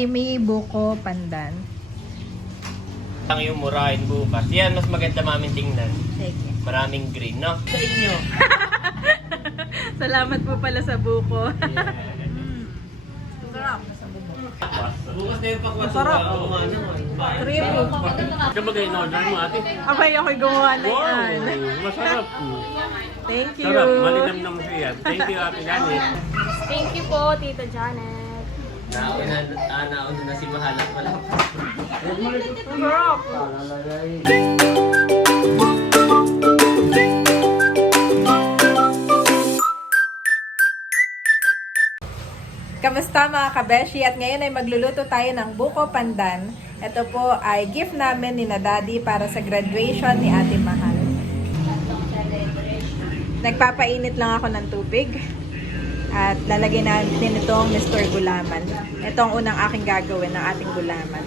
Amy Buko Pandan. Ang yung murahin bukas. Yan, mas maganda mamin tingnan. Sige. Maraming green, no? Sa inyo. Salamat po pala sa buko. Bukas na yung pakwas. Masarap. Creamy. Kapag in-order mo ate. Abay, ako'y gumawa na Wow! yan. Masarap. Thank you. Sarap. Malinam na siya. Thank you ate Janet. Thank you po, Tita Janet. Nauna, ah, na si Mahalat pala. Sarap. Kamusta mga kabeshi? At ngayon ay magluluto tayo ng buko pandan. Ito po ay gift namin ni na Daddy para sa graduation ni Ate Mahal. Nagpapainit lang ako ng tubig. At lalagyan natin itong Mr. Gulaman. Ito ang unang aking gagawin ng ating gulaman.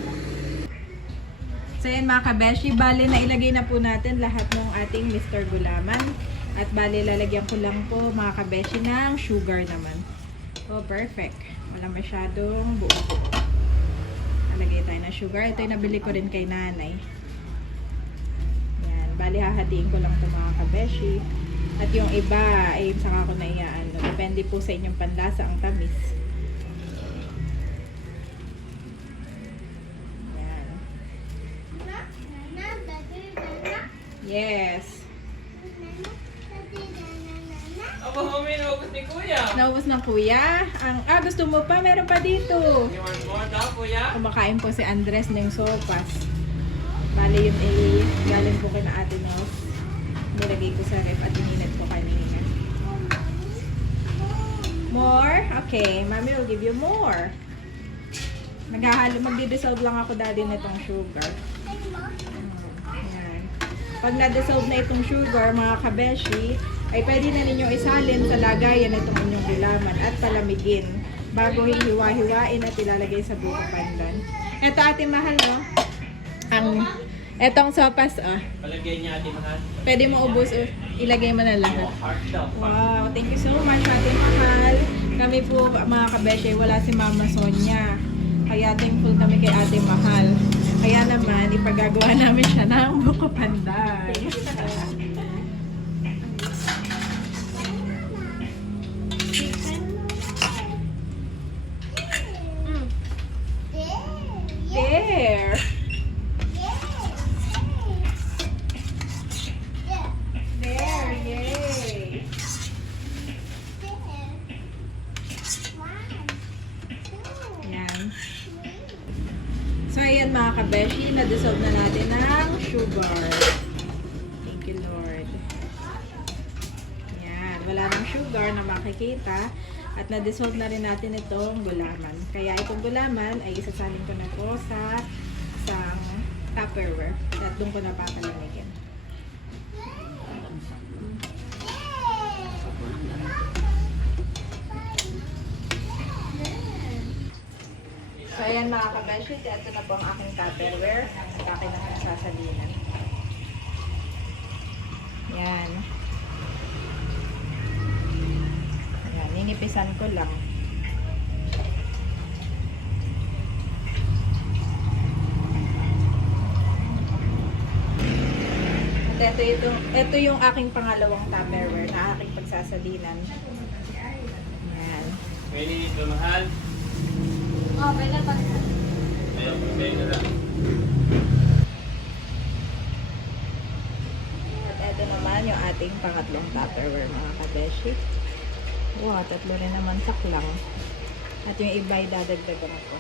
So yan mga kabeshi, bali na ilagay na po natin lahat ng ating Mr. Gulaman. At bali lalagyan ko lang po mga kabeshi ng sugar naman. Oh, perfect. Wala masyadong buo-buo. Nalagay tayo ng sugar. Ito yung nabili ko rin kay nanay. Yan. Bali hahatiin ko lang ito mga kabeshi. At yung iba ay saka ko na. Depende po sa inyong panlasa ang tamis. Yan. Yes. Aba, mami, naubos ni Kuya. Naubos ng kuya. Ang, ah, gusto mo pa? Meron pa dito. You want more daw, Kuya? Kumakain po si Andres ng sopas. Bali yun eh, galing po kina Ate Nos. Nilagay ko sa ref at ininit ko kanina. More? Okay, Mami will give you more. Naghahalo, magdi-dissolve lang ako daddy nitong sugar. Yan. Pag na-dissolve na itong sugar, mga kabeshi, ay pwede na ninyong isalin sa lagayan itong inyong gulaman at palamigin bago hihiwa-hiwain at ilalagay sa buko pandan. Ito ating mahal, no? Ang, etong sopas, ah. Palagay niya, Ate Mahal. Pwede mo ubos, uh, ilagay mo na lahat. Wow, thank you so much, Ate Mahal. Kami po, mga kabeshe, wala si Mama Sonia. Kaya thankful kami kay Ate Mahal. Kaya naman, ipagagawa namin siya ng buko pandan. So, ayan mga kabeshi, na-dissolve na natin ng sugar. Thank you, Lord. Yan. Wala ng sugar na makikita. At na-dissolve na rin natin itong gulaman. Kaya itong gulaman ay isasalin ko na po sa isang tupperware. At doon ko na papalamigin. Mga kabeshi, ito na po ang aking tupperware. At akin na sasalinan. Yan. Ayan, ninipisan ko lang. At ito, ito, ito yung aking pangalawang tupperware na aking pagsasalinan. Ayan. Pwede dito, Mahal. Oh, pwede pa. Ayun, sa'yo na lang. At ito naman yung ating pangatlong tupperware mga kabeshi. Wow, tatlo rin naman saklang. At yung iba ay dadagdagan ko.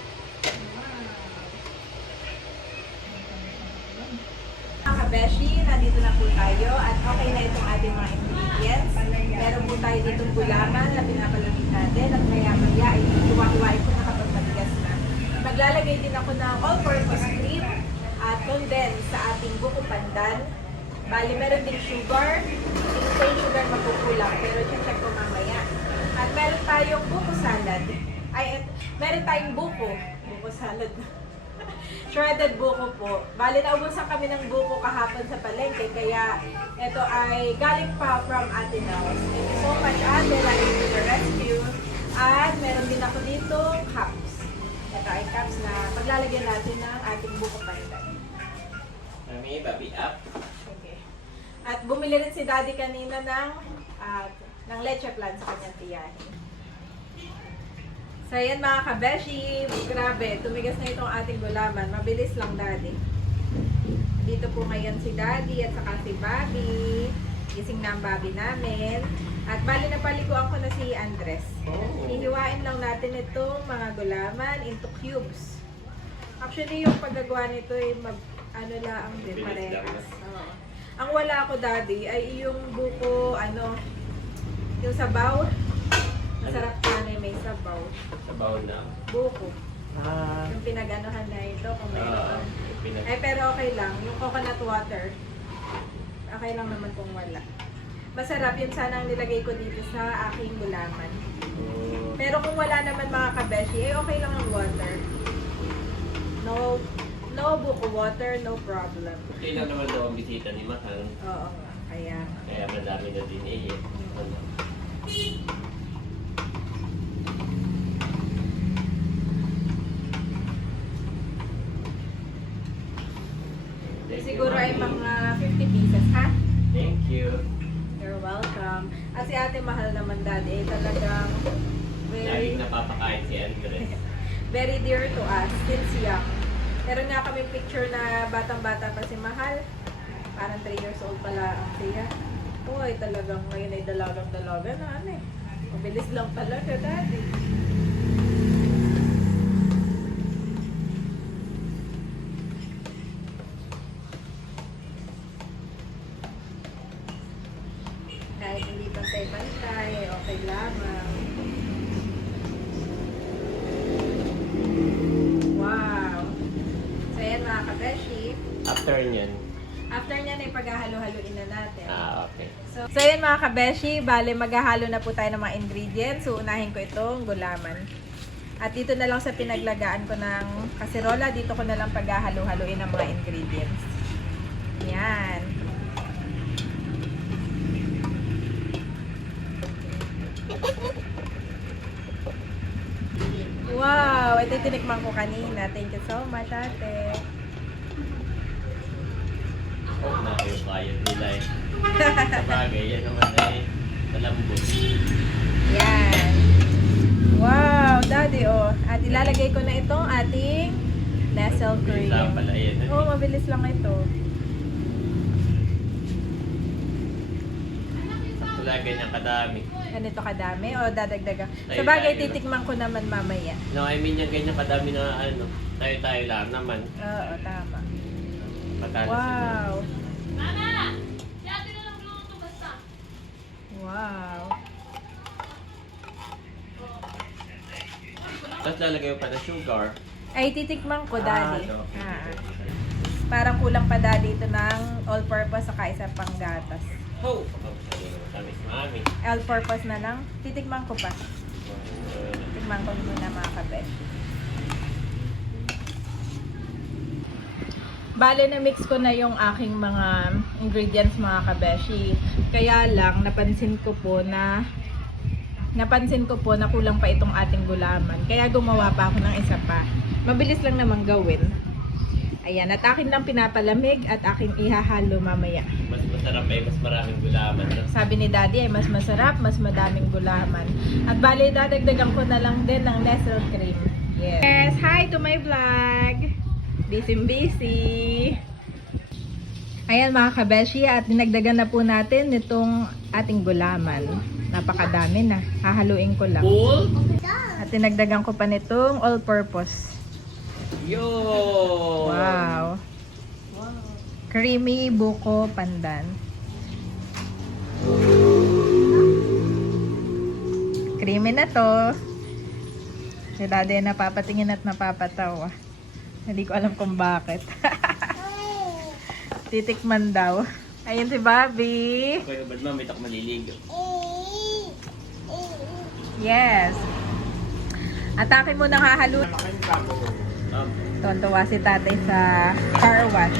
Mga kabeshi, nandito na po tayo at okay na itong ating mga ingredients. Meron po tayo ditong gulaman na pinapalamig natin at maya maya ay hiwa-hiwain ko na. Maglalagay din ako ng all-purpose cream at condense sa ating buko pandan. Bali, meron din sugar. Hindi yung sugar magkukulang, pero check ko mamaya. At meron tayong buko salad. Ay, meron tayong buko. Buko salad. Shredded buko po. Bali, naubusan kami ng buko kahapon sa palengke. Kaya, ito ay galing pa from Ate. Thank you so much, Ate. Lagi to the rescue. At meron din ako dito cups. Ito, fry cups na paglalagyan natin ng ating buko pandan. Mami, babi up. Okay. At bumili rin si Daddy kanina ng ah, ng leche plan sa kanyang tiyahin. So ayan mga kabeshi, grabe, tumigas na itong ating gulaman. Mabilis lang Daddy. Dito po ngayon si Daddy at saka si Bobby. Gising na ang Bobby namin. At bali na paliguan ko na si Andres. Oh. Hihiwain lang natin itong mga gulaman into cubes. Actually, yung paggagawa nito ay mag, ano lang lang, parehas. Oo. Ang wala ko, daddy, ay yung buko, ano, yung sabaw. Masarap yan eh, may sabaw. Sa baon na. Buko. Ah. Yung pinaganohan na ito, kung Ah, mayroon. pinag- Eh, pero okay lang. Yung coconut water, okay lang naman kung wala. Masarap yun sana ang nilagay ko dito sa aking gulaman. Oh. Pero kung wala naman mga kabeshi, eh okay lang ang water. No, no buko water, no problem. Okay lang naman daw ang bisita ni Mahal. Oo kaya Kaya madami na din eh. Ano? Very dear to us since young. Meron nga kami picture na batang-bata pa si Mahal. Parang 3 years old pala ang siya. Uy, talagang ngayon ay dalagang-dalaga na ano eh. Mabilis lang pala siya daddy. Kahit hindi pantay-pantay, okay lamang. Wow! So yan mga kabeshi. After niyan, After nyan ay paghahalo-haluin na natin. ah, okay. So, so yan mga kabeshi, bale maghahalo na po tayo ng mga ingredients. So unahin ko itong gulaman. At dito na lang sa pinaglagaan ko ng kaserola, dito ko na lang paghahalo-haluin ang mga ingredients. Yan. Wow! Ito tinikman ko kanina. Thank you so much, ate. Oh, na kayo kaya nila eh. Sabagay, yan naman eh. Malambot. Yan. Wow, daddy, oh. At ilalagay ko na itong ating Nestle cream. Bila pala yan. Oo, oh, mabilis lang ito. Lagi niya kadami. Ganito kadami o dadagdagan. Sa bagay, titikman ko naman mamaya. No, I mean yung ganyan kadami na ano. Tayo-tayo lang naman. Oo, tama. Patalo Wow. Mama! Dati na lang luto basta. Wow. Tapos lalagay mo pa ng sugar. Ay, titikman ko, daddy. Ah, okay. Ah. Parang kulang pa daddy ito ng all-purpose saka isa pang gatas. Oh! All-purpose na lang. Titikman ko pa. Uh, Tikman ko muna mga kabesh. Bale, na-mix ko na yung aking mga ingredients mga kabeshi. Kaya lang, napansin ko po na napansin ko po na kulang pa itong ating gulaman. Kaya gumawa pa ako ng isa pa. Mabilis lang naman gawin. Ayan, at akin lang pinapalamig at aking ihahalo mamaya. mas masarap eh, mas maraming gulaman. Sabi ni Daddy ay mas masarap, mas madaming gulaman. At bali, dadagdagan ko na lang din ng Nestle cream. Yes. Yes, hi to my vlog. Busy busy. Ayan mga kabeshi, at dinagdagan na po natin itong ating gulaman. Napakadami na. Hahaluin ko lang. At dinagdagan ko pa nitong all-purpose. Yo! Wow. Creamy buko pandan. Creamy na to. Si daddy napapatingin at napapatawa. Hindi ko alam kung bakit. Titikman daw. Ayun si Bobby. Ba't mami tak maliligo? Yes. Atake mo nang hahalo. Tontuwa si tatay sa car wash.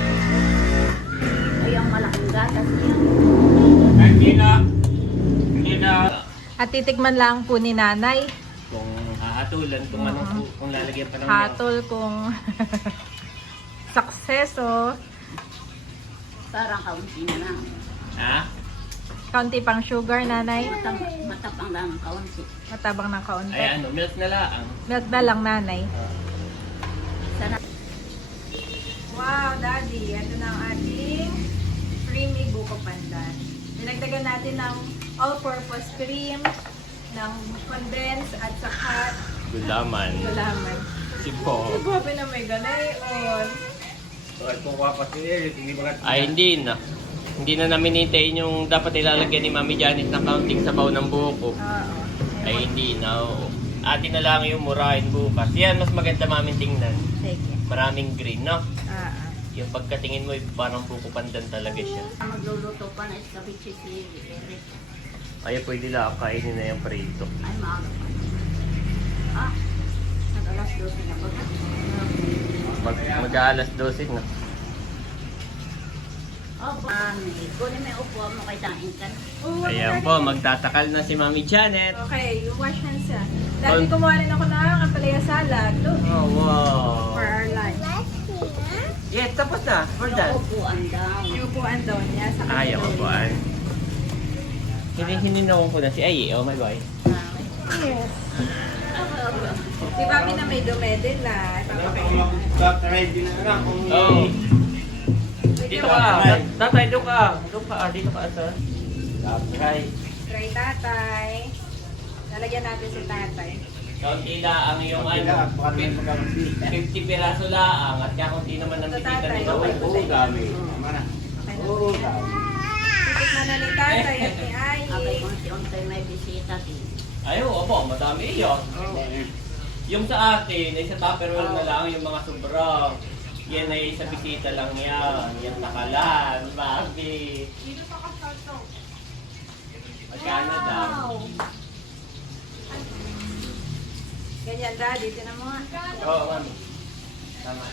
Ay, ang malaking gatas niya. Hindi na. Hindi na. At titikman lang po ni nanay. Kung hatulan kung anong Mhm. kung lalagyan pa ng. Hatol kung sakseso. Parang kaunti na lang. Ha? Kaunti pang sugar, nanay. Matap, matapang lang ang kaunti. Matabang ng kaunti. Ay ano, milk na lang. Milk na lang, nanay. Sana Wow, Daddy. Ito na ang ating creamy buko pandan. Dinagdagan natin ng all-purpose cream, ng condensed at saka Gulaman. gulaman. Sipo. Grabe na may ganayon. Ay, hindi na. Hindi na namin hintayin yung dapat ilalagyan ni Mami Janet ng counting sabaw ng buko. Oo. Ay, hindi na. oo. Atin na lang yung murahin bukas. Yan, mas maganda mamin tingnan. Sige. Maraming green, no? Ah, ah. Yung pagkatingin mo, parang buko pandan talaga siya. magluluto pa na escabeche si Eric. Ay, pwede lang kainin na yung prito. Ay, maaga pa. Ah, nag-alas 12 na ba? Mag, mag-aalas 12 na. Oh, mami. Kunin mo yung upuan mo kay Dain ka. Oo, Ayan po, magtatakal na si Mami Janet. Okay, yung wash hands siya. Dati kumuha rin ako ng ampalaya salad. Look, Oh, wow. for our lunch. Yes, tapos na. We're done. Upuan daw. Yung upuan daw niya sa Ayaw ko po. Hindi, hindi na ko na si Ay, oh my boy. Yes. Si Bobby na may dumedin na. Ipapakain. Oh. Dito ka. Ta- Tatay, doon ka. Doon ka. Dito ka asa. Tatay. Try tatay. Lalagyan natin si tatay. Kaunti lang yung ano. 50 piraso lang. At kaya kunti naman ang tatay. nito. Oo, dami. Okay na Oo, dami. Titikman na ni tatay at ni Abay, Ayi. konti-unti may bisita. Ayaw, opo. Madami yun. Yung sa atin, ay sa tupperware na lang yung mga sobrang. Yan ay sa bisita lang yan. Yan nakalan. Babi. Magkano daw? Ganyan daddy, tinan mo nga. Oo, mami. Tama.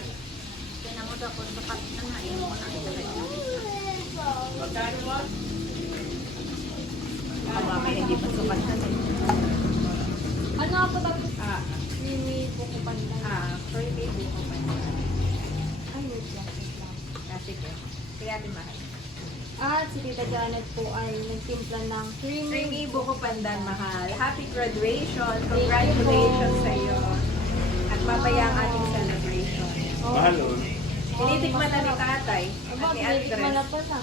Kaya mo daw kung sapat na nga, yun mo na ilagay mo. Magkano mo? Mamaya hindi pa sukat na. Ano po tapos Ah, creamy buko pandan? ah, creamy buko pa Ay, wait lang, wait lang. Ah, sige. Sige atin mahal. At si Tita Janet po ay nagtimpla ng creamy, Creamy buko pandan mahal. Happy graduation. Congratulations po. sa iyo. At mamaya ang ating celebration. Oh. Mahal oh. Tinitikman na ni tatay at ni tinitikman na Andres. po na.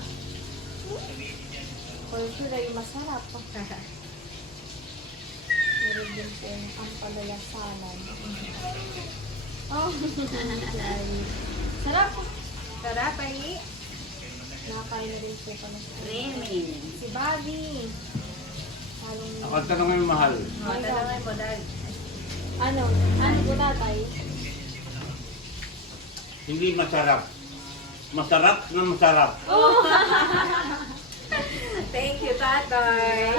For sure ay masarap. Meron din po ang palaya salad. Oh, ay. Sarap. Sarap ay Nakakain na rin po. Creamy. Si Bobby. Ako tanongin mo mahal. Oh, tanongin mo dad. Ano? Ano po tatay? Hindi masarap. Masarap na masarap. Thank you, tatay.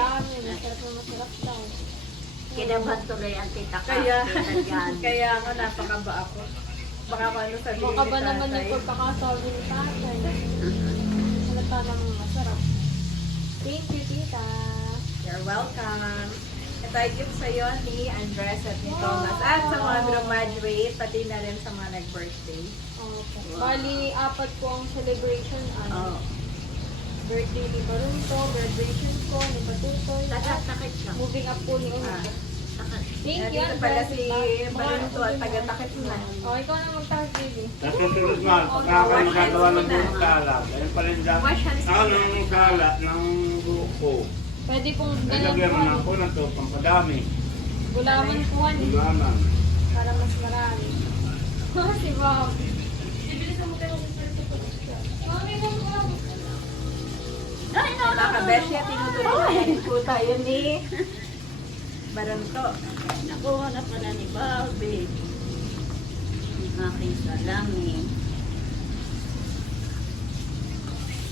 Kinabahan tuloy ang tita ka. Kaya, kaya ako napakaba ako. Baka kung ano sabihin Baka ba naman yung pagkakasabi ni tatay? Halata naman masarap. Thank you, tita. You're welcome. Ito ay gift sa'yo ni Andres at ni Thomas at sa mga graduate, pati na rin sa mga nag-birthday. Okay. Wow. Bali, apat po ang celebration. Ano? Oh, Birthday ni Barunto, graduation ko, ni Patutoy, at takit-takit siya. moving up po ni Uno. Ah. Thank you, Nandito pala si Ah, Barunto at taga-takit na. Oh, ikaw na magtakit, baby. Sa susunod kayo magagawa ng buong kalat, ayun pala yung dami. Wash hands Ako muna. ng kalat ng buko. Pwede pong Ay, ganun lagyan po. mo ng ano, ako na to, pampadami. Gulaman po, ano, Gulaman. No. tinutuloy po tayo ni Barunto. Nakuha na pala ni Bobby. Ang aking salamin.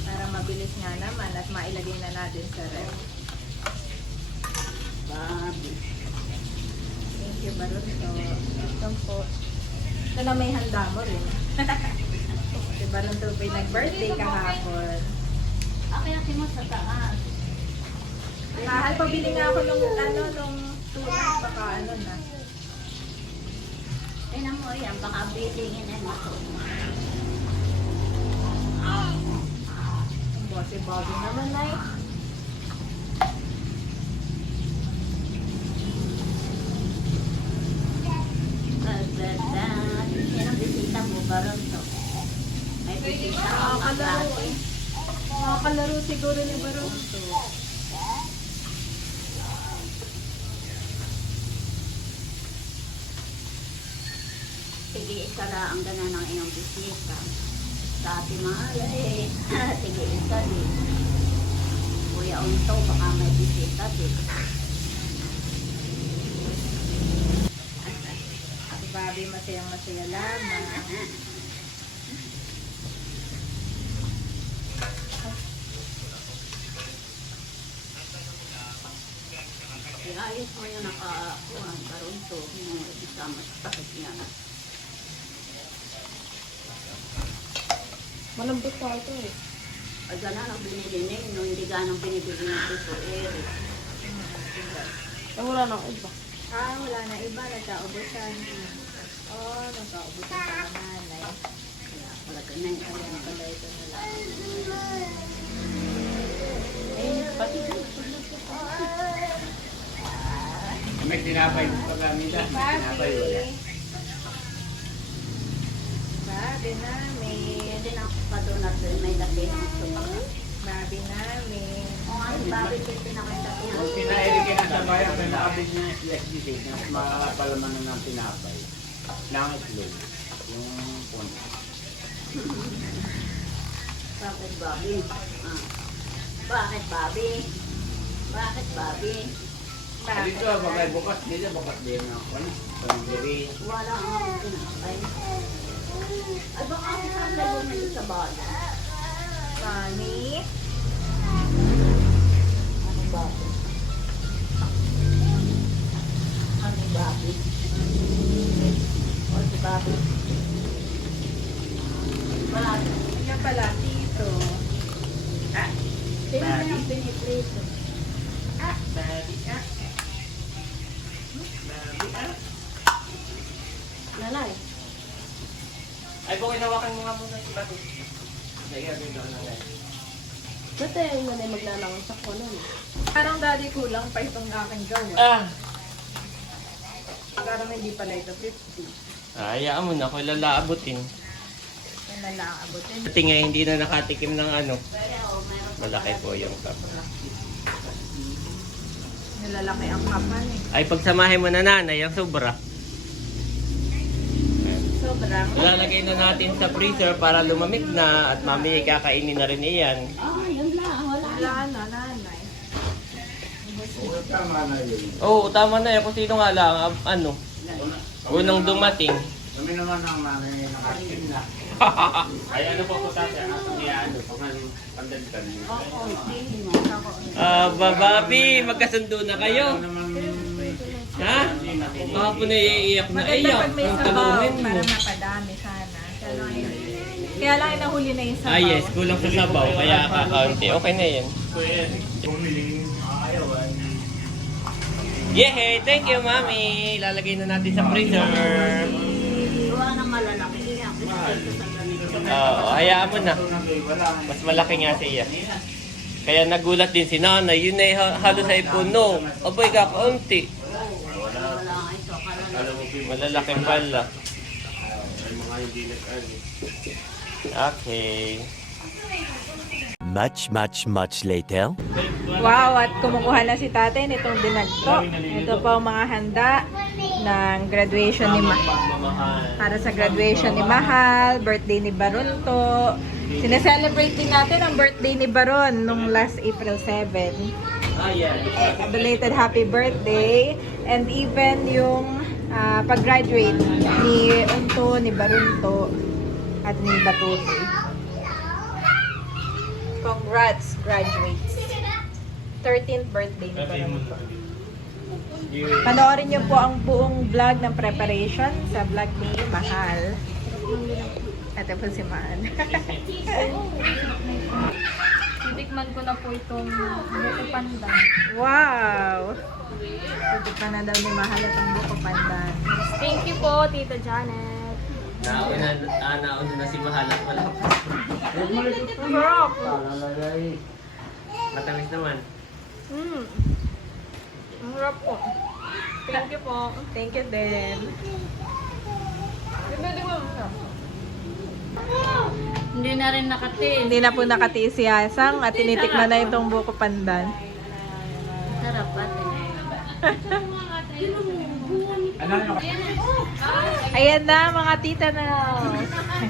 Para mabilis nga naman at mailagay na natin sa ref. Bobby. Thank you, Barunto. Welcome po. Ito na may handa mo rin. si Barunto po yung nag-birthday kahapon. Akyatin mo sa taas. Mahal, pabili nga ako nung ano, nung tuna, baka ano na. Tingnan mo yan, baka bilingin ay matuwa. Si Bobby naman ay. Gaganda. Yan ang bisita mo, baron to. May bisita ang kaklase. Makakalaro siguro ni Baro. Sige, isa na ang gana ng iyong bisita. Sa ating mga alay, sige, isa din. Kuya Unto, baka may bisita din. Si Bobby masayang masaya lamang. Iayos mo yung nakakuhan, baron to, yung isama sa takip niya. Malambot pa ito eh. Ay, gana ang binili niya, no, hindi ganang binibili ng Tito Eric. Eh, wala nang iba. Ah, wala na iba. Nagkaubusan. Oh, nagkaubusan sa nanay. Kaya pala ganun, kaya pala ito na lang. Eh, pati May tinapay pa kami dyan. May tinapay wala. Babi namin. Hindi na ako pa doon at may dati ng supak. Babi namin. O nga, si Bobby, pinakita ko Kung pinairikin na sa bayan, may naabit niya yung SDT na makapalaman na ng tinapay. Ng itlog. Yung punta. Bakit Bobby? Ah. Bakit Bobby? Bakit Bobby? Dito, bagay bukas dito, bukas din ako. Ano? Panggiri. Wala ang tinapay. Ay baka ako sa lalo na sa bala. Mami. Ano Bobby? Ano Bobby? O si Bobby? Bobby. Yan pala, tito. Sino na yung piniprito? Ah. Nanay. Ay, kung inawakan mo nga muna si Bato. Sige, dito na lang. Dati yung nanay maglalangon sa kuno. Parang daddy kulang pa itong aking gawa. Ah! Parang hindi pala ito 50. Hayaan mo na, kung lalaabutin. Yan na lang abutin. Pati nga hindi na nakatikim ng ano. Malaki po yung cup. Nilalaki ang kapan eh. Ay, pagsamahin mo na nanay, ang sobra. Sobrang. Ilalagay na natin sa freezer para lumamig na at mamaya kakainin na rin iyan. Ah, yun lang. Wala Wala na, nanay. Oo, tama na yun. Oo, tama na yan. Kung sino nga lang, ah, ano, unang dumating. Kami naman ang mga nakasin na. Ay ano po po tatay, ano niya ano, pag pandagdag niyo. Oo, hindi Ah, bababi, magkasundo na kayo. Ano naman, Ha? Kahapon na iiyak na Maganda iyak. pag may Ang sabaw mo. para napadami sana. Kaya lang, kaya lang nahuli na yung sabaw. Ah, yes. Kulang sa sabaw. Kaya kakaunti. Okay na yan. Yehey! Thank you, Mami! Lalagay na natin sa freezer. gawa ng malalaki. Yan, pinakita sa ganito. Oo, hayaan mo na. Mas malaki nga siya. Kaya nagulat din si nanay. Yun ay ha- halos ay puno. Aboy, kakaunti. Wala nga ito. Akala na Malalaki pala. Okay. Much, much, much later. Wow, at kumukuha na si tatay nitong dinagto. Ito po ang mga handa ng graduation ni Ma para sa graduation ni Mahal, birthday ni Barunto. Sineselebrate din natin ang birthday ni Baron nung last April 7. Ayan. Eh, belated happy birthday. And even yung ah, pag-graduate ni Unto, ni Barunto, at ni Batuti. Congrats, graduates. 13th birthday ni Barunto. Panoorin niyo po ang buong vlog ng preparation sa vlog ni Mahal. Ito po si Mahal. Titikman ko na po itong buko panda. Wow! Titikman na daw ni Mahal itong buko pandan. Thank you po, Tita Janet. Nauna, ah, nauna na si Mahalat. Wala pa. Sarap! Matamis naman. Mm. Ang sarap po. Thank you po. Thank you din. Pwede mo. Hindi na rin nakatin. Hindi na po nakatiis si Yasang at tinitikman na itong buko pandan. Sarap ate. Ano Ayan na mga tita na.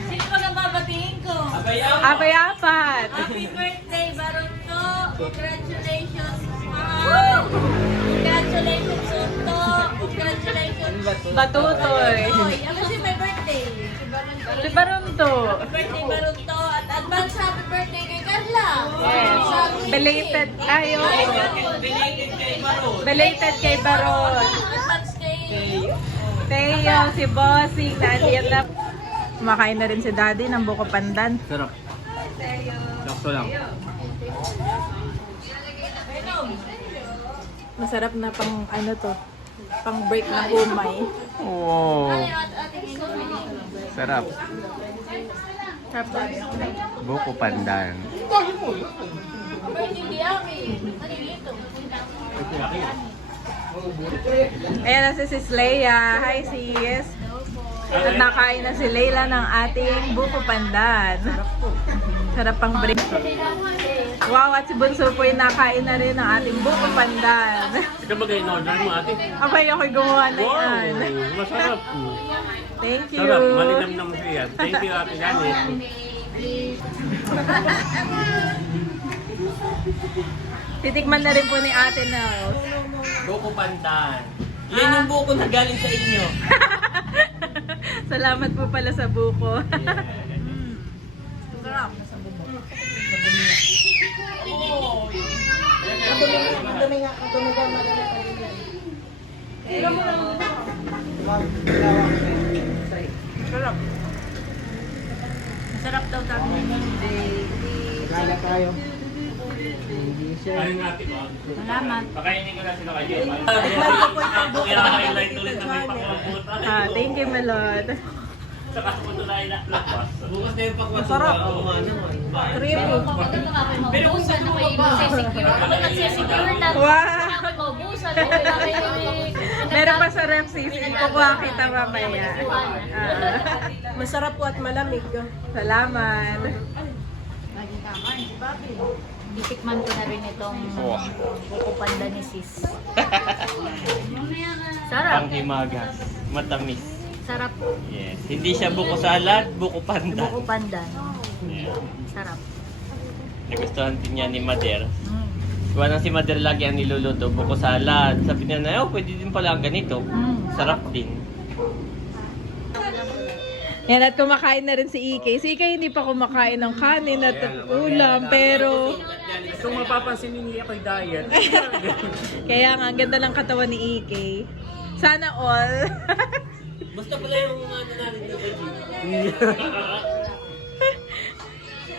Sino pa ang babatiin ko? Abay apat! Happy birthday, Baronto! Congratulations! Congratulations, Sunto! Congratulations, Batutoy. Hoy! Ako si may birthday. Si Barunto. Birthday, Baronto! At advance happy birthday kay Carla! Yes. Belated tayo. Belated kay Baron. Belated kay Baron. Advance kay... Teo, si Bossing, nandiyan na. Kumakain na rin si Daddy ng buko pandan. Sarap. Sakto lang. Masarap na pang ano to, pang break ng umay. Oo. Sarap. To. Buko pandan. Ayan na si Sis Leia. Hi sis. At nakain na si Leila ng ating buko pandan. Sarap pang break. Wow, at si Bunso po ay nakain na rin ng ating buko pandan. Ikaw ba in-order mo ate? Abay, ako'y gumawa na Wow! yan. Masarap. Thank you. Sarap. Malinam na siya. Thank you ate Janet. Titikman na rin po ni Ate Nels. Buko pandan. Yan yung buko na galing sa inyo. Salamat po pala sa buko. Sarap. Sarap daw dami. Kala tayo. Ayun natin mo. Salamat. Pakainin ko na sila kayo. Kaya-highlight ulit na may pakabutan. Ah, thank you, Melod. Saka punto na ilaklapas. Bukas na yung pakwas. Masarap. Oo, ano. Triple. Pero kung saan ako magsisecure, ako nagsisecure na. Wow! Ako maubusan, kayo. Meron pa sa ref sis. Kukuha kita mamaya. Masarap po at malamig. salamat. Titikman ko na rin itong buko panda ni sis. Sarap. Panghimagas. Matamis. Sarap. Yes. Hindi siya buko salad, buko panda. Buko panda. Yeah. Sarap. Nagustuhan din niya ni Mader. Mm. Kuha na si Mader lagi ang niluluto, buko salad. Sabi niya na, oh, pwede din pala ang ganito. Mm. Sarap din. Yan, at kumakain na rin si Ike. Si Ike hindi pa kumakain ng kanin at ulam, pero Kung mapapansin ninyo ako'y diet. kaya nga, ang ganda ng katawan ni Ike. Sana all. Basta pala yung ano namin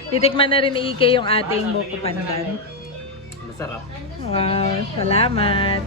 Titikman na rin ni Ike yung ating buko pandan. Masarap. Wow, salamat.